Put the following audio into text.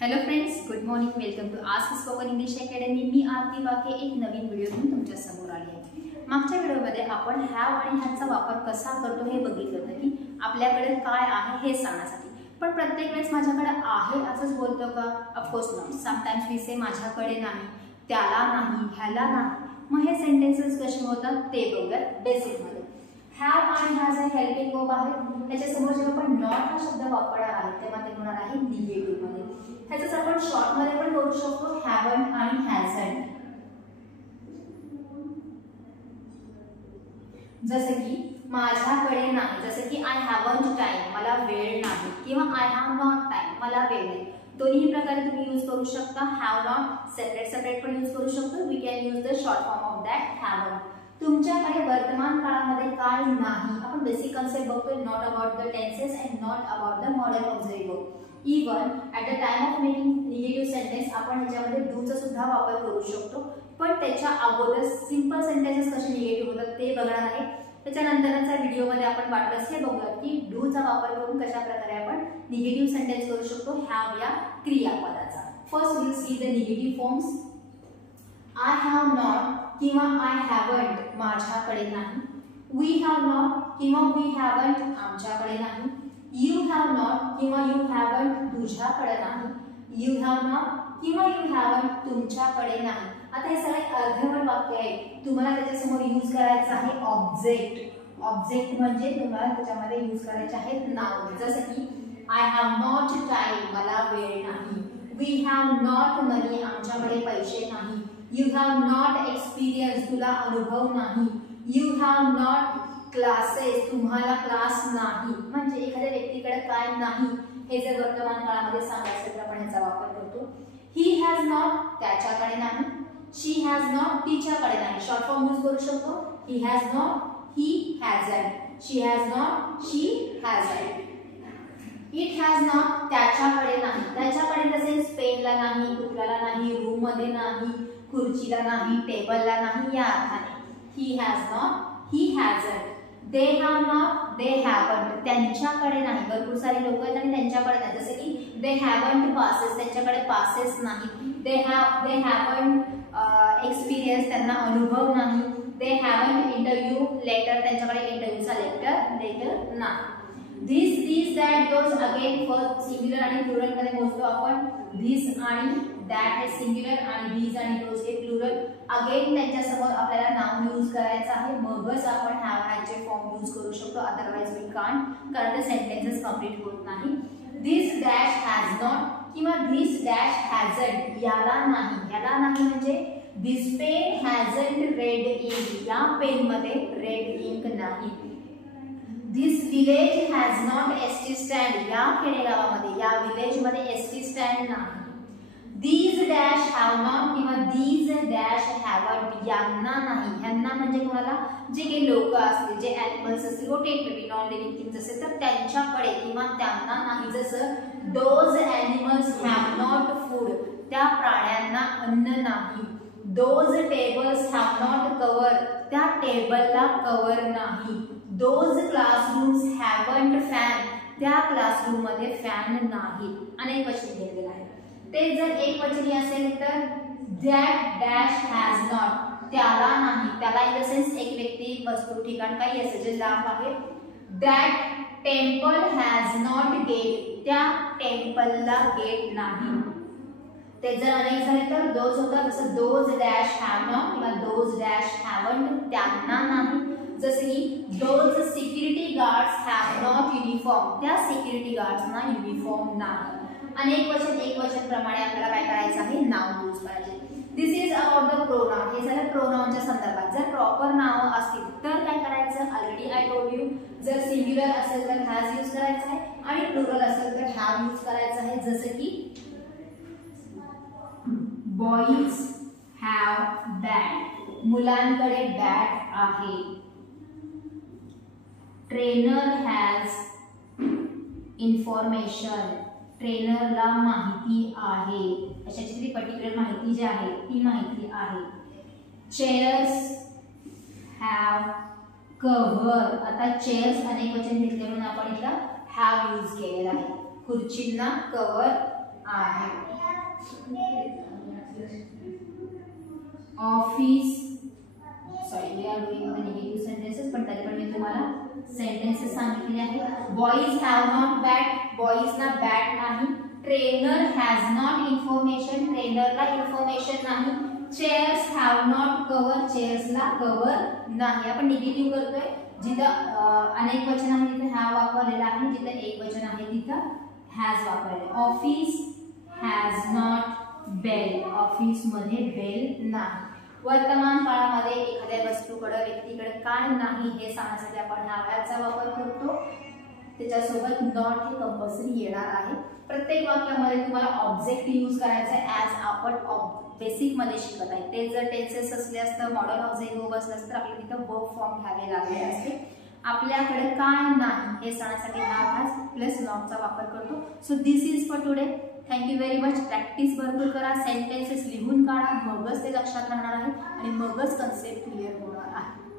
Hello friends, good morning. Welcome to ask spoken English academy. मी आरती बाके एक नवीन video घेऊन तुमच्या समोर आली आहे. मागच्या व्हिडिओमध्ये आपण हॅव आणि हॅजचा वापर कसा करतो हे बघितलं होतं की आपल्याकडे काय आहे हे सांगण्यासाठी. पण प्रत्येक वेळेस माझ्याकडे आहे असंच बोलतो का? Of course not. समटाइम्स वी से माझ्याकडे नाही, त्याला नाही, ह्याला नाही. मग हे सेंटेन्सेस कसे होतात ते बघूयात बेसिकमध्ये. हॅव आणि हॅज हे हेल्पिंग वर्ब आहे. त्याच्यासमोर जेव्हा आपण नॉट हा शब्द वापरणार आहे तेव्हा ते होणार आहे निगेटिव्ह मध्ये. ह्याच आपण शॉर्ट मध्ये पण करू शकतो हॅवंट आणि हॅझंट. जसे की माझ्याकडे नाही, जसे की आय हॅवंट टाइम, मला वेळ नाही, किंवा आय हॅव नॉट टाइम, मला वेळ नाही. दोन्ही प्रकारे तुम्ही यूज करू शकता. हॅव नॉट सेपरेट पण यूज करू शकतो. We can use the short form of that haven't. तुमच्याकडे वर्तमान काळामध्ये काय नाही. आपण बेसिक कन्सेप्ट बघतोय. Not about the tenses and not about the modern auxiliary verb. Even at the time of making negative sentence आपण ह्याच्यामध्ये डूचा सुद्धा वापर करू शकतो. पण त्याच्या अगोदर सिंपल सेंटेन्सेस कसे निगेटिव्ह होतात ते बघणार आहे. त्याच्यानंतरच्या व्हिडिओमध्ये आपण वाटलंच हे बघूया की डूचा वापर करून कशा प्रकारे आपण निगेटिव्ह सेंटेन्स करू शकतो हॅव या क्रियापदाचा. First will see the negative forms. I have not किंवा आय हॅवंट माझ्याकडे नाही. वी हॅव नॉट किंवा वी हॅवंट आमच्याकडे नाही. यू हॅव नॉट किंवा यू हॅवंट तुझ्याकडे नाही. यू हॅव नॉट किंवा यू हॅवंट तुमच्याकडे नाही. आता हे सगळे अर्धवट वाक्य आहे. तुम्हाला त्याच्यासमोर यूज करायचं आहे ऑब्जेक्ट. ऑब्जेक्ट म्हणजे तुम्हाला त्याच्यामध्ये यूज करायचे आहेत नाउन. जसं की आय हॅव नॉट टाइम, मला वेळ नाही. वी हॅव नॉट मनी, आमच्याकडे पैसे नाही. यू हॅव नॉट एक्सपिरियन्स, तुला अनुभव नाही. यू हॅव नॉट क्लासेस, तुम्हाला क्लास नाही. म्हणजे एखाद्या व्यक्तीकडे काय नाही हे जर वर्तमान काळामध्ये सांगायचं तर आपण ह्याचा वापर करतो. ही हॅज नॉट, त्याच्याकडे नाही. शी हॅज नॉट, तिच्याकडे नाही. शॉर्ट फॉर्म यूज करू शकतो. He has not, he हॅजंट. She has not, she हॅजंट. It has not, त्याच्याकडे नाही. त्याच्याकडे तसेच पेनला नाही, कुत्र्याला नाही, रूम मध्ये नाही, खुर्चीला नाही, टेबलला नाही या अर्थाने. He has not, he हॅजंट. They have not, they haven't, त्यांच्याकडे नाही. भरपूर सारे लोक आहेत आणि त्यांच्याकडे नाही. जसे की दे हॅवंट पासेस, त्यांच्याकडे पासेस नाही. दे हॅवंट एक्सपिरियन्स, त्यांना अनुभव नाही. दे हॅवंट इंटरव्ह्यू लेटर, त्यांच्याकडे इंटरव्ह्यूचा लेटर नाही. This that those again first singular आणि प्लुरल मध्ये मोजतो आपण. धीस आणि दॅट हे सिंग्युलर आणि धीस आणि दोज हे प्लुरल. अगेन त्यांच्या समोर आपल्याला नाउन यूज करायचं आहे, मगच आपण हॅव हॅजचे फॉर्म यूज करू शकतो. अदरवाइज वी कांट, कारण ते सेंटेन्सेस कंप्लीट होत नाही. धीस डॅश हॅज नॉट किंवा धीस डॅश हॅजंट, याला नाही. याला नाही म्हणजे this pen hasn't red ink, या पेन मध्ये रेड इंक नाही. This village has not ST stand, या खेडेगावामध्ये या विलेज मध्ये ST स्टँड नाही. These dash have not किंवा these dash haven't, यांना नाही. यांना म्हणजे कोणाला? जे काही लोक असतील, जे ॲनिमल्स असतील, रोटेटरी नॉन लिव्हिंग थिंग्स असतील तर त्यांच्याकडे किंवा त्यांना नाही. जसं those animals have not food, त्या प्राण्यांना अन्न नाही. Those tables have not cover, त्या टेबलला कव्हर नाही. Those classrooms haven't fan, त्या क्लासरूम मध्ये फॅन नाही. अनेक वचन घेतलेले आहे. ते जर एक वचनी असेल तर that dash has not, त्याला नाही. त्याला इन द सेन्स एक व्यक्ती, वस्तू, ठिकाण काही असेल जे लांब आहे. That temple has not gate, त्या टेम्पलला गेट नाही. ते जर अनेक झाले तर दोज होतात. जसं those dash have not किंवा those dash haven't, त्यांना नाही. जसे की those security guards have not uniform, त्या सिक्युरिटी गार्ड्सना युनिफॉर्म नाही. अनेक वचन एक वचन प्रमाणे आपल्याला काय करायचं आहे? नाउन यूज करायचे. दिस इज अबाउट द प्रोनाउन, हे झालं प्रोनाउनच्या संदर्भात. जर प्रॉपर नाव असतील तर काय करायचं? Already I told you. जर सिंग्युलर असेल तर हॅज यूज करायचं आहे आणि प्लुरल असेल तर हॅव यूज करायचं आहे. जसं की बॉईज हॅव बॅट, मुलांकडे बॅट आहे. ट्रेनर हॅज इन्फॉर्मेशन, ट्रेनरला माहिती आहे. अशाची ती पर्टिक्युलर माहिती जी आहे ती माहिती आहे. चेअर्स हॅव कव्हर, आता चेअर्स अनेक वचन घेतले म्हणून आपण इथं हॅव यूज केलेला आहे. खुर्चींना कव्हर आहे. Office, sorry we are doing the negative sentences, पण तरी पण मी तुम्हाला सेंटेन्सेस सांगितले आहेत. बॉईज हॅव नॉट बॅट, बॉईजना बॅट नाही. ट्रेनर हॅज नॉट इन्फॉर्मेशन, ट्रेनरला इन्फॉर्मेशन नाही. चेअर्स हॅव नॉट कव्हर, चेअर्सला कव्हर नाही. आपण निगेटिव्ह करतोय. जिथं अनेक वचन आहे तिथे हॅव वापरलेला आहे, जिथं एक वचन आहे तिथं हॅज वापरलेलं. Office has not bell, office मध्ये बेल नाही. वर्तमान काळामध्ये एखाद्या वस्तूकडे व्यक्तीकडे काय नाही हे सांगण्यासाठी आपण हॅवचा वापर करतो. त्याच्यासोबत नॉट हे कंपल्सरी येणार आहे. प्रत्येक वाक्यामध्ये तुम्हाला ऑब्जेक्ट यूज करायचा आहे ॲज आपण बेसिक मध्ये शिकत आहे. ते जर टेन्सेस असले असतं, मॉडर्न ऑब्जेक्ट वर्ब असलं असतं, आपल्याला तिथं वर्ब फॉर्म घ्यावे लागले असते. आपल्याकडे काय नाही हे सांगण्यासाठी हॅव प्लस नॉटचा वापर करतो. So this is for today. Thank you very much. Practice भरपूर करा, सेंटेन्सेस लिहून काढा, मगच ते लक्षात राहणार आहे आणि मगच कन्सेप्ट क्लिअर होणार आहे.